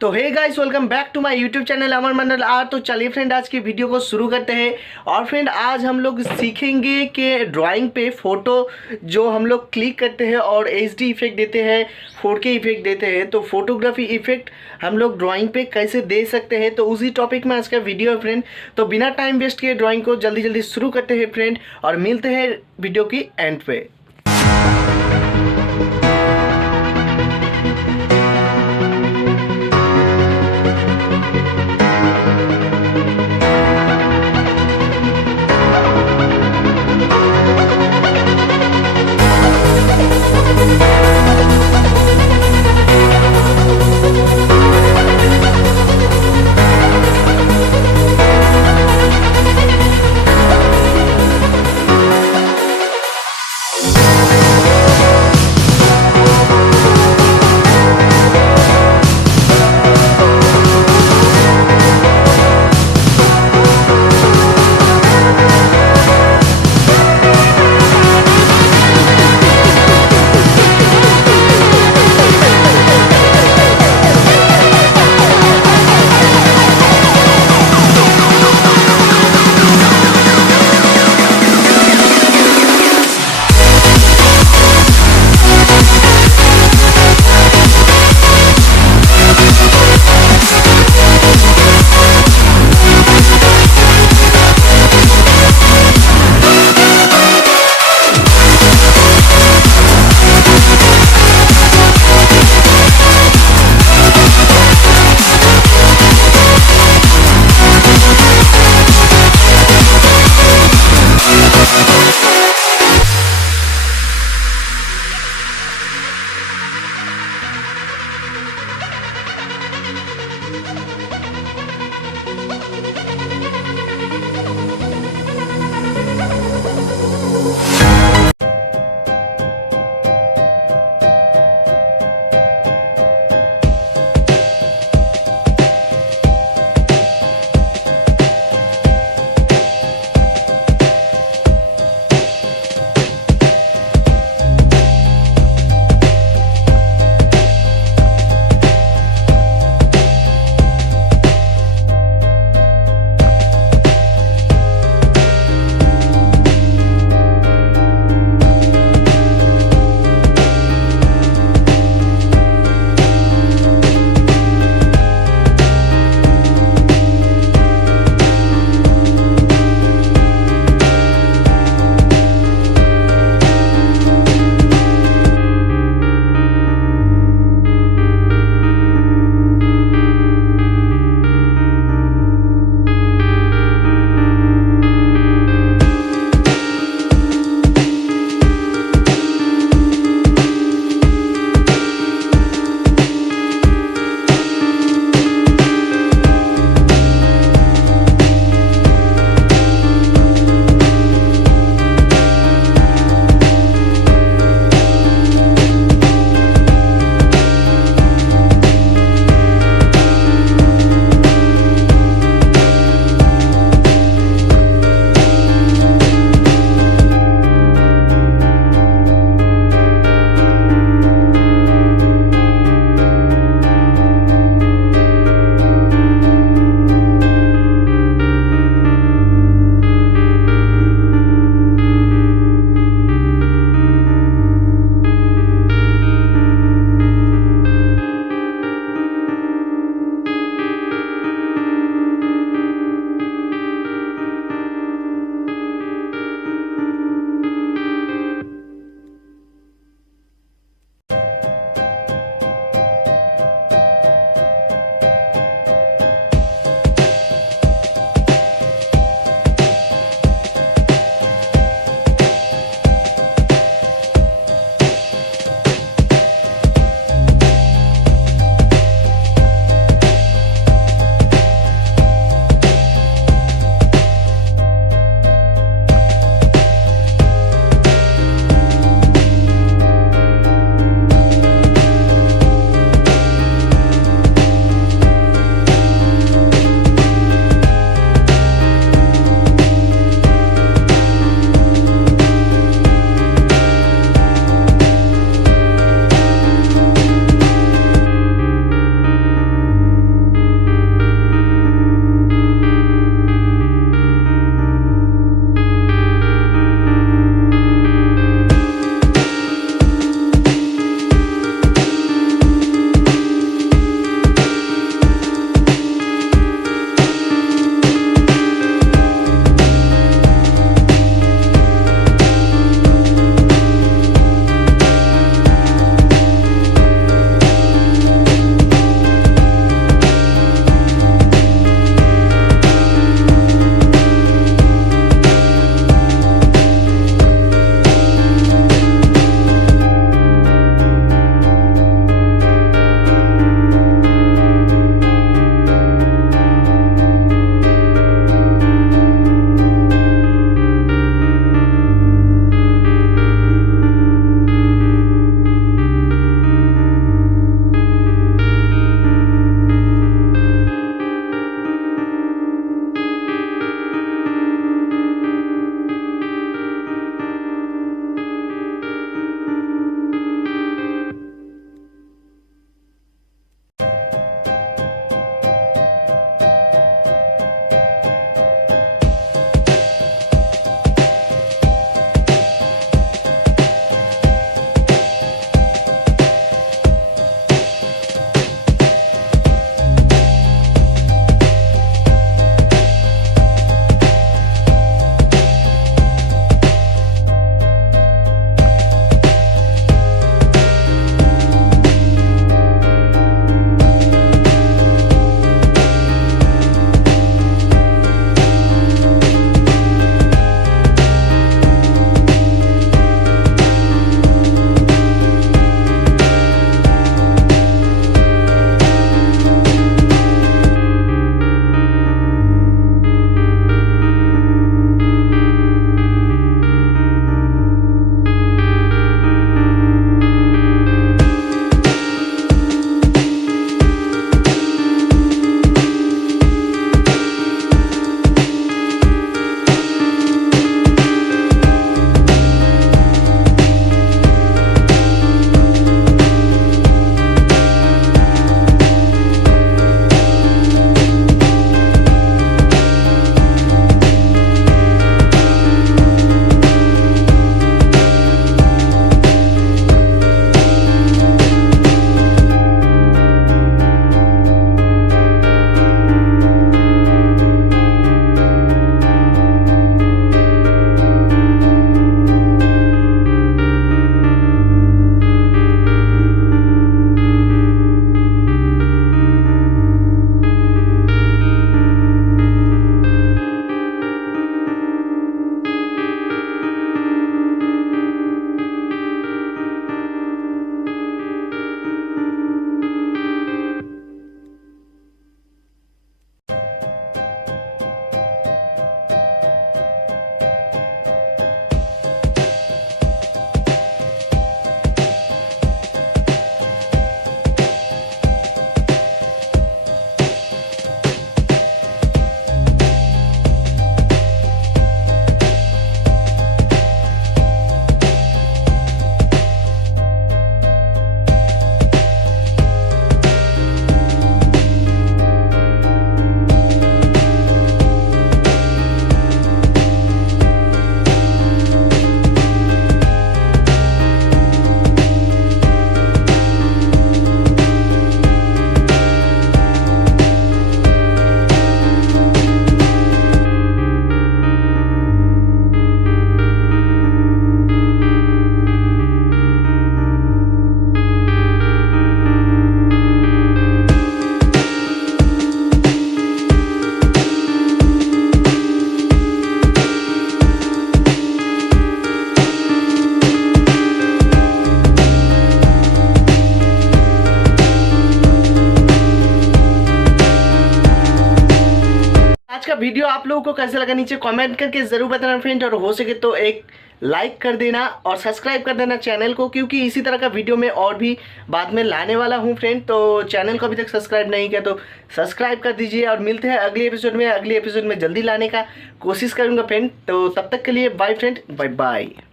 तो hey guys, welcome back to my YouTube channel Amar Mandal R. तो चलिए फ्रेंड, आज की वीडियो को शुरू करते हैं। और फ्रेंड, आज हम लोग सीखेंगे कि ड्राइंग पे फ़ोटो जो हम लोग क्लिक करते हैं और एचडी इफेक्ट देते हैं, 4K इफेक्ट देते हैं, तो फोटोग्राफी इफेक्ट हम लोग ड्राइंग पे कैसे दे सकते हैं, तो उसी टॉपिक में आज का वीडियो है फ्रेंड। तो बिना टाइम वेस्ट किए ड्राइंग को जल्दी जल्दी शुरू करते हैं फ्रेंड, और मिलते हैं वीडियो की एंड पे। वीडियो आप लोगों को कैसा लगा नीचे कमेंट करके ज़रूर बताना फ्रेंड, और हो सके तो एक लाइक कर देना और सब्सक्राइब कर देना चैनल को, क्योंकि इसी तरह का वीडियो मैं और भी बाद में लाने वाला हूं फ्रेंड। तो चैनल को अभी तक सब्सक्राइब नहीं किया तो सब्सक्राइब कर दीजिए, और मिलते हैं अगले एपिसोड में। अगले एपिसोड में जल्दी लाने का कोशिश करूंगा फ्रेंड। तो तब तक के लिए बाय फ्रेंड, बाय बाय।